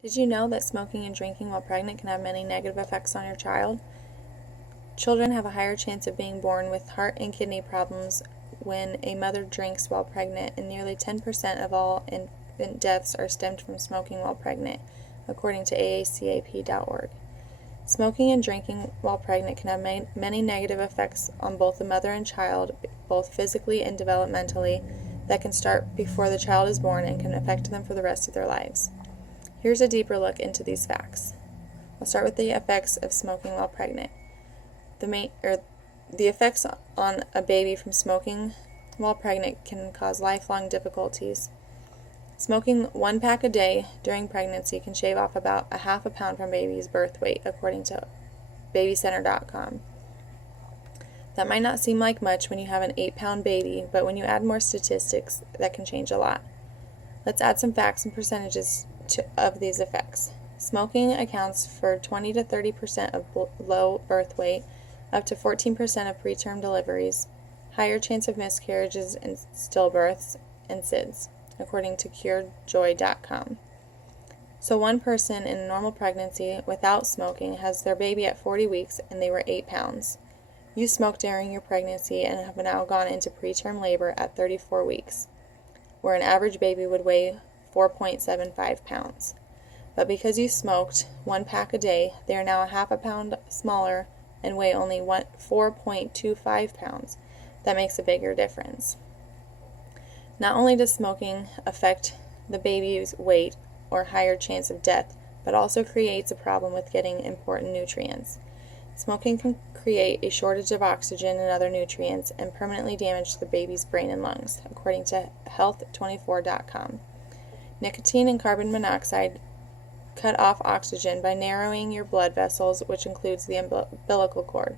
Did you know that smoking and drinking while pregnant can have many negative effects on your child? Children have a higher chance of being born with heart and kidney problems when a mother drinks while pregnant, and nearly 10% of all infant deaths are stemmed from smoking while pregnant, according to aacap.org. Smoking and drinking while pregnant can have many negative effects on both the mother and child, both physically and developmentally, that can start before the child is born and can affect them for the rest of their lives. Here's a deeper look into these facts. We'll start with the effects of smoking while pregnant. The effects on a baby from smoking while pregnant can cause lifelong difficulties. Smoking 1 pack a day during pregnancy can shave off about a half a pound from baby's birth weight, according to babycenter.com. That might not seem like much when you have an 8-pound baby, but when you add more statistics, that can change a lot. Let's add some facts and percentages of these effects. Smoking accounts for 20 to 30% of low birth weight, up to 14% of preterm deliveries, higher chance of miscarriages and stillbirths, and SIDS, according to curejoy.com. So one person in a normal pregnancy without smoking has their baby at 40 weeks and they were 8 pounds. You smoked during your pregnancy and have now gone into preterm labor at 34 weeks, where an average baby would weigh 4.75 pounds. But because you smoked 1 pack a day, they are now a half a pound smaller and weigh only 4.25 pounds. That makes a bigger difference. Not only does smoking affect the baby's weight or higher chance of death, but also creates a problem with getting important nutrients. Smoking can create a shortage of oxygen and other nutrients and permanently damage the baby's brain and lungs, according to health24.com. Nicotine and carbon monoxide cut off oxygen by narrowing your blood vessels, which includes the umbilical cord.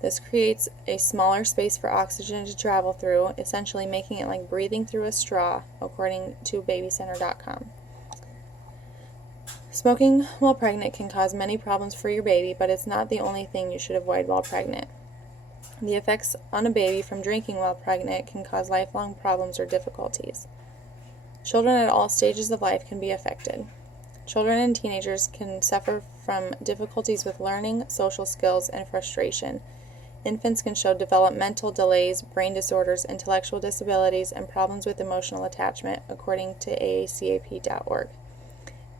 This creates a smaller space for oxygen to travel through, essentially making it like breathing through a straw, according to babycenter.com. Smoking while pregnant can cause many problems for your baby, but it's not the only thing you should avoid while pregnant. The effects on a baby from drinking while pregnant can cause lifelong problems or difficulties. Children at all stages of life can be affected. Children and teenagers can suffer from difficulties with learning, social skills, and frustration. Infants can show developmental delays, brain disorders, intellectual disabilities, and problems with emotional attachment, according to aacap.org.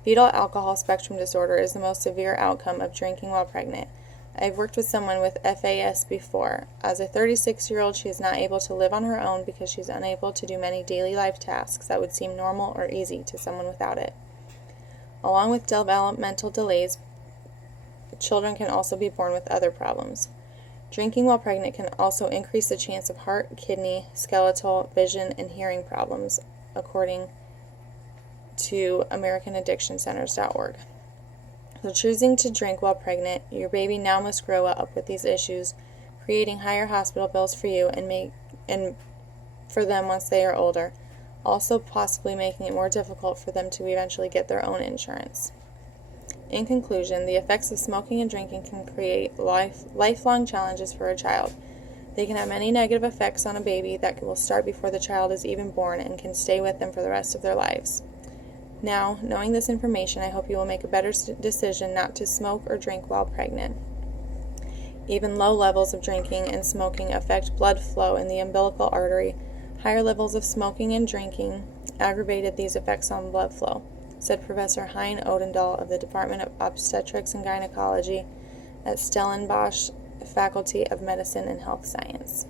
Fetal alcohol spectrum disorder is the most severe outcome of drinking while pregnant. I've worked with someone with FAS before. As a 36-year-old, she is not able to live on her own because she's unable to do many daily life tasks that would seem normal or easy to someone without it. Along with developmental delays, children can also be born with other problems. Drinking while pregnant can also increase the chance of heart, kidney, skeletal, vision, and hearing problems, according to AmericanAddictionCenters.org. So choosing to drink while pregnant, your baby now must grow up with these issues, creating higher hospital bills for you and for them once they are older, also possibly making it more difficult for them to eventually get their own insurance. In conclusion, the effects of smoking and drinking can create lifelong challenges for a child. They can have many negative effects on a baby that will start before the child is even born and can stay with them for the rest of their lives. Now, knowing this information, I hope you will make a better decision not to smoke or drink while pregnant. Even low levels of drinking and smoking affect blood flow in the umbilical artery. Higher levels of smoking and drinking aggravated these effects on blood flow, said Professor Hein Odendahl of the Department of Obstetrics and Gynecology at Stellenbosch Faculty of Medicine and Health Science.